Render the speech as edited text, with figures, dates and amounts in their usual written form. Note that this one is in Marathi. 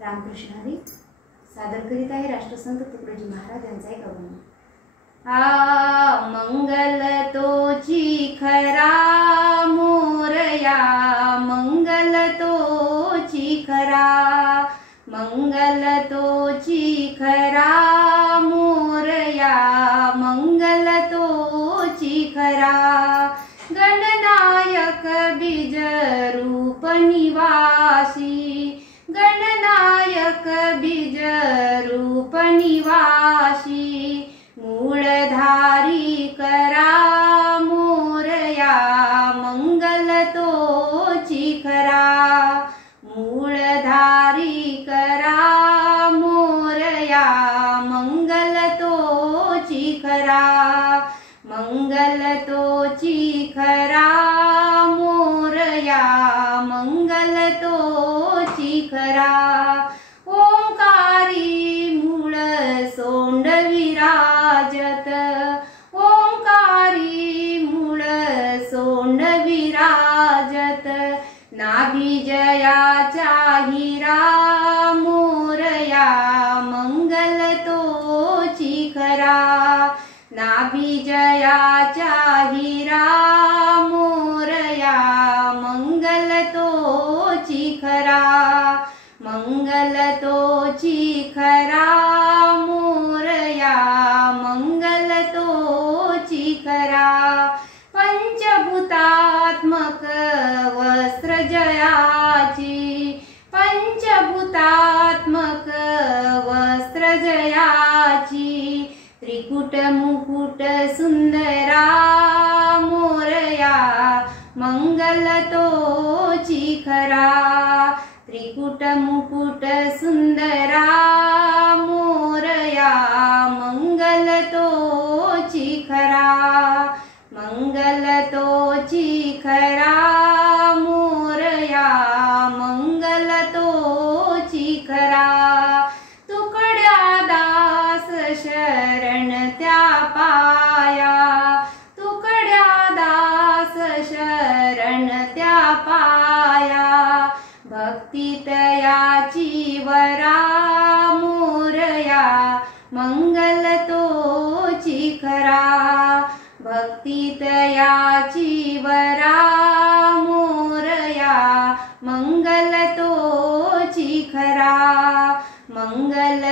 रामकृष्ण हरी सादर करीत आहे राष्ट्रसंत तुकडोजी महाराज यांचा एक अभंग। मंगल तोची खरा मोरया, मंगल तोची खरा, मंगल तोची खरा मोरया, मंगल तोची खरा। गणनायक बीज रूप निवासी, गणनायक बीज रूप निवासी। मूळधारी करा मोरया, मंगल तोची खरा, मूळधारी करा मोरया, मंगल तोची खरा, मंगल तोची खरा मोरया, मंगल तोची खरा। ओंकारी मूळ सोंड विराजत, ओंकारी मूळ सोंड विराजत। नाभी जयाचा हिरा मोरया, मंगल तोची खरा, नाभी जयाचा हिरा मोरया, मंगल तोची खरा, मंगल तोची खरा मोरया, मंगल तोची खरा। पंचभूतात्मक वस्त्र जयाची, पंचभूतात्मक वस्त्र जयाची। त्रिकुट मुकुट सुंदरा मोरया, मंगल तोची खरा, त्रिकुट मुकुट सुंदरा मोरया, मंगल तोची खरा, मंगल तोची खरा मोरया, मंगल तोची खरा। तुकड्या दास शरण त्या पाया, तुकड्या दास शरण त्या पाया। भक्ती तयाची वरा मोरया, मंगल तोची खरा, भक्ती तयाची वरा मोरया, मंगल तोची खरा, मंगल